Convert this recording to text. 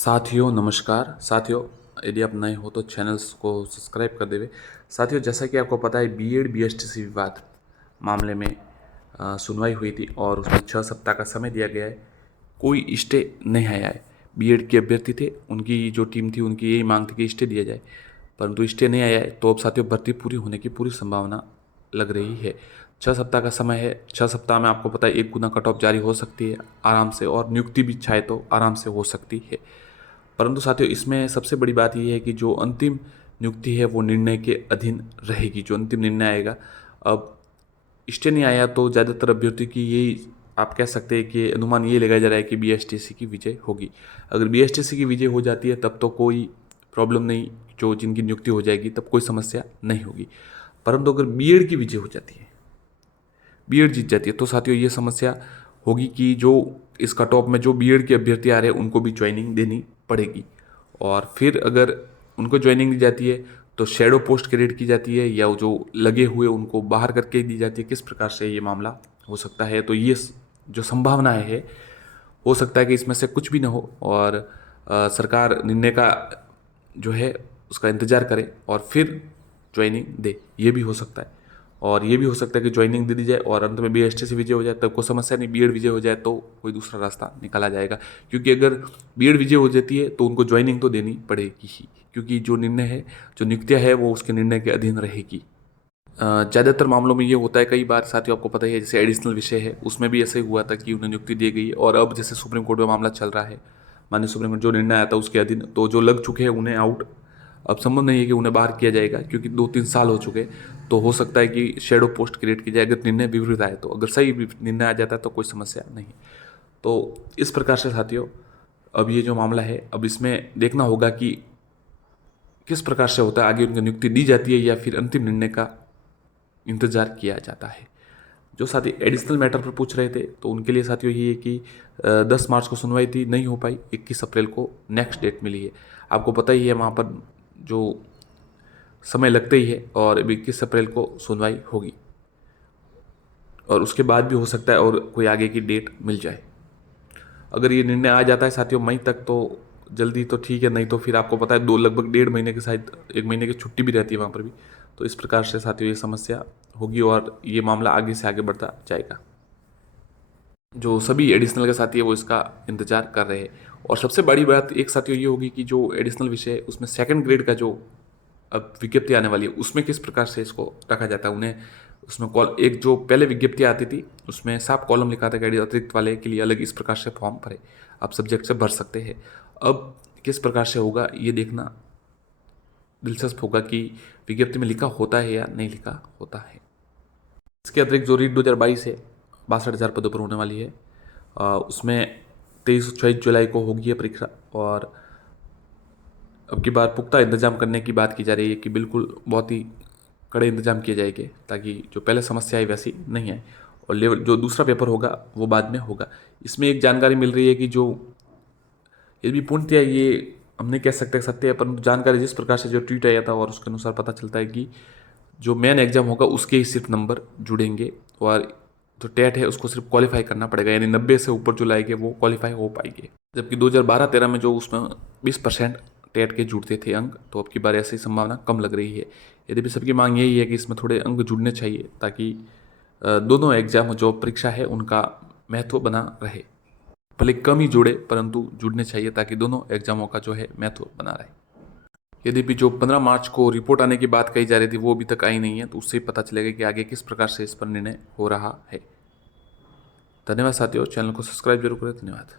साथियों नमस्कार। साथियों, यदि आप नए हो तो चैनल्स को सब्सक्राइब कर देवे। साथियों, जैसा कि आपको पता है बीएड बीएसटीसी विवाद मामले में सुनवाई हुई थी और उसमें 6 सप्ताह का समय दिया गया है। कोई स्टे नहीं आया है। बीएड के अभ्यर्थी थे, उनकी जो टीम थी उनकी यही मांग थी कि स्टे दिया जाए, परंतु स्टे नहीं आया है। तो अब साथियों भर्ती पूरी होने की पूरी संभावना लग रही है। 6 सप्ताह का समय है। 6 सप्ताह में आपको पता है 1 गुना कट ऑफ जारी हो सकती है आराम से, और नियुक्ति भी चाहे तो आराम से हो सकती है। परंतु साथियों इसमें सबसे बड़ी बात यह है कि जो अंतिम नियुक्ति है वो निर्णय के अधीन रहेगी। जो अंतिम निर्णय आएगा, अब स्टे नहीं आया तो ज़्यादातर अभ्यर्थी की यही आप कह सकते हैं कि अनुमान ये लगाया जा रहा है कि बीएसटीसी की विजय होगी। अगर बीएसटीसी की विजय हो जाती है तब तो कोई प्रॉब्लम नहीं, जो जिनकी नियुक्ति हो जाएगी तब कोई समस्या नहीं होगी। परंतु अगर बीएड की विजय हो जाती है, बीएड जीत जाती है, तो साथियों ये समस्या होगी कि जो इस कट ऑफ में जो बीएड के अभ्यर्थी आ रहे हैं उनको भी ज्वाइनिंग देनी पड़ेगी। और फिर अगर उनको ज्वाइनिंग दी जाती है तो शैडो पोस्ट क्रिएट की जाती है, या जो लगे हुए उनको बाहर करके दी जाती है। किस प्रकार से ये मामला हो सकता है, तो ये जो संभावनाएं है, हो सकता है कि इसमें से कुछ भी ना हो और सरकार निर्णय का जो है उसका इंतजार करे और फिर ज्वाइनिंग दे। ये भी हो सकता है। और ये भी हो सकता है कि ज्वाइनिंग दे दी जाए और अंत में बीएसटीसी विजय हो जाए, तब कोई समस्या नहीं। बीएड विजय हो जाए तो कोई दूसरा रास्ता निकाला जाएगा, क्योंकि अगर बीएड विजय हो जाती है तो उनको ज्वाइनिंग तो देनी पड़ेगी ही, क्योंकि जो निर्णय है, जो नियुक्तियाँ है वो उसके निर्णय के अधीन रहेगी। ज़्यादातर मामलों में ये होता है, कई बार साथियों आपको पता ही है, जैसे एडिशनल विषय है उसमें भी ऐसे ही हुआ था कि उन्हें नियुक्ति दी गई, और अब जैसे सुप्रीम कोर्ट में मामला चल रहा है, माननीय सुप्रीम कोर्ट जो निर्णय आया था उसके अधीन, तो जो लग चुके हैं उन्हें आउट अब संभव नहीं है कि उन्हें बाहर किया जाएगा, क्योंकि 2-3 साल हो चुके। तो हो सकता है कि शेडो पोस्ट क्रिएट की जाए अगर निर्णय विपरीत आए तो। अगर सही निर्णय आ जाता है तो कोई समस्या नहीं। तो इस प्रकार से साथियों अब ये जो मामला है, अब इसमें देखना होगा कि किस प्रकार से होता है, आगे उनकी नियुक्ति दी जाती है या फिर अंतिम निर्णय का इंतजार किया जाता है। जो साथी एडिशनल मैटर पर पूछ रहे थे तो उनके लिए साथियों ये है कि 10 मार्च को सुनवाई थी, नहीं हो पाई, 21 अप्रैल को नेक्स्ट डेट मिली है। आपको पता ही है वहाँ पर जो समय लगता ही है, और अब 21 अप्रैल को सुनवाई होगी और उसके बाद भी हो सकता है और कोई आगे की डेट मिल जाए। अगर ये निर्णय आ जाता है साथियों मई तक तो जल्दी तो ठीक है, नहीं तो फिर आपको पता है लगभग 1.5 महीने के शायद 1 महीने की छुट्टी भी रहती है वहाँ पर भी। तो इस प्रकार से साथियों ये समस्या होगी और ये मामला आगे से आगे बढ़ता जाएगा। जो सभी एडिशनल के साथी है वो इसका इंतजार कर रहे हैं। और सबसे बड़ी बात एक साथियों ये होगी कि जो एडिशनल विषय है उसमें सेकंड ग्रेड का जो अब विज्ञप्ति आने वाली है उसमें किस प्रकार से इसको रखा जाता है। उन्हें उसमें एक जो पहले विज्ञप्ति आती थी उसमें साफ कॉलम लिखा था कि अतिरिक्त वाले के लिए अलग इस प्रकार से फॉर्म भरे, आप सब्जेक्ट से भर सकते हैं। अब किस प्रकार से होगा ये देखना दिलचस्प होगा कि विज्ञप्ति में लिखा होता है या नहीं लिखा होता है। इसके अतिरिक्त जो रीट 2022 है 62,000 पदों पर होने वाली है, उसमें 23-24 जुलाई को होगी ये परीक्षा। और अब की बार पुख्ता इंतजाम करने की बात की जा रही है कि बिल्कुल बहुत ही कड़े इंतजाम किए जाएंगे ताकि जो पहले समस्या आई वैसी नहीं आए। और लेवल जो दूसरा पेपर होगा वो बाद में होगा। इसमें एक जानकारी मिल रही है कि जो ये भी पूर्णतः ये हम नहीं कह सकते सत्य है, परंतु जानकारी जिस प्रकार से जो ट्वीट आया था और उसके अनुसार पता चलता है कि जो मेन एग्जाम होगा उसके ही सिर्फ नंबर जुड़ेंगे, और जो टेट है उसको सिर्फ क्वालिफाई करना पड़ेगा, यानी 90 से ऊपर जो लाएंगे वो क्वालिफाई हो पाएंगे। जबकि 2012-13 में जो उसमें 20% टेट के जुड़ते थे अंक, तो अब की बार ऐसी संभावना कम लग रही है। यद्यपि सबकी मांग यही है कि इसमें थोड़े अंक जुड़ने चाहिए ताकि दोनों एग्जाम जो परीक्षा है उनका महत्व बना रहे। भले कम ही जुड़े परंतु जुड़ने चाहिए ताकि दोनों एग्जामों का जो है महत्व बना रहे। यद्यपि जो 15 मार्च को रिपोर्ट आने की बात कही जा रही थी वो अभी तक आई नहीं है, तो उससे पता चलेगा कि आगे किस प्रकार से इस पर निर्णय हो रहा है। धन्यवाद साथियों, चैनल को सब्सक्राइब जरूर करें। धन्यवाद।